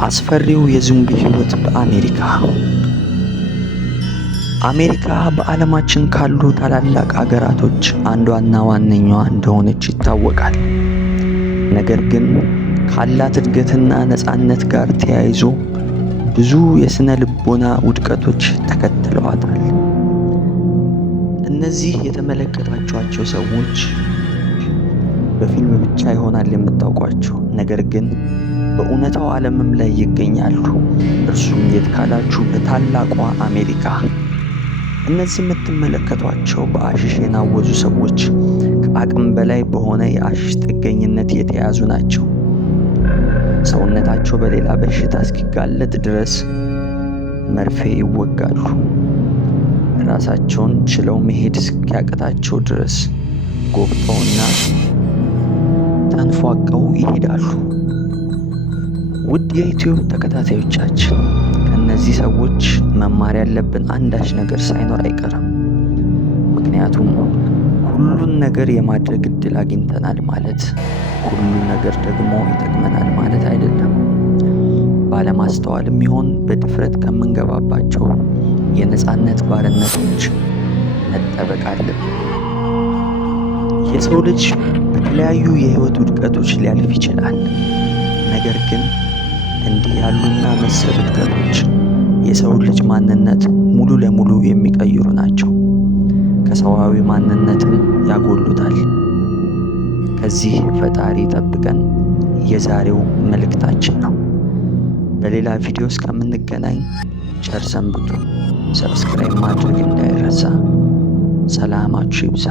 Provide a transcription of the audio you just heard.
አስፈሪው የዞምቢ ሕይወት በአሜሪካ። አሜሪካ በዓለማችን ካሉ ታላላቅ አገራቶች አንዷና ዋነኛዋ እንደሆነች ይታወቃል። ነገር ግን ካላት እድገትና ነፃነት ጋር ተያይዞ ብዙ የሥነ ልቦና ውድቀቶች ተከትለዋታል። እነዚህ የተመለከታችኋቸው ሰዎች በፊልም ብቻ ይሆናል የምታውቋቸው፣ ነገር ግን በእውነታው ዓለምም ላይ ይገኛሉ። እርሱም የት ካላችሁ በታላቋ አሜሪካ። እነዚህ የምትመለከቷቸው በአሽሽ የናወዙ ሰዎች ከአቅም በላይ በሆነ የአሽሽ ጥገኝነት የተያዙ ናቸው። ሰውነታቸው በሌላ በሽታ እስኪጋለጥ ድረስ መርፌ ይወጋሉ። ራሳቸውን ችለው መሄድ እስኪያቅታቸው ድረስ ጎብጠውና ተንፏቀው ይሄዳሉ። ውድ የዩቲዩብ ተከታታዮቻችን፣ ከእነዚህ ሰዎች መማር ያለብን አንዳች ነገር ሳይኖር አይቀርም። ምክንያቱም ሁሉን ነገር የማድረግ እድል አግኝተናል ማለት ሁሉ ነገር ደግሞ ይጠቅመናል ማለት አይደለም። ባለማስተዋልም ይሆን በድፍረት ከምንገባባቸው የነፃነት ባርነቶች መጠበቅ አለብን። የሰው ልጅ በተለያዩ የህይወት ውድቀቶች ሊያልፍ ይችላል። ነገር ግን እንዲህ ያሉና መሰል ውድቀቶች የሰው ልጅ ማንነት ሙሉ ለሙሉ የሚቀይሩ ናቸው። ከሰዋዊ ማንነትም ያጎሉታል። ከዚህ ፈጣሪ ጠብቀን የዛሬው መልእክታችን ነው። በሌላ ቪዲዮ እስከምንገናኝ ቸር ሰንብቱ። ሰብስክራይብ ማድረግ እንዳይረሳ። ሰላማችሁ ይብዛ።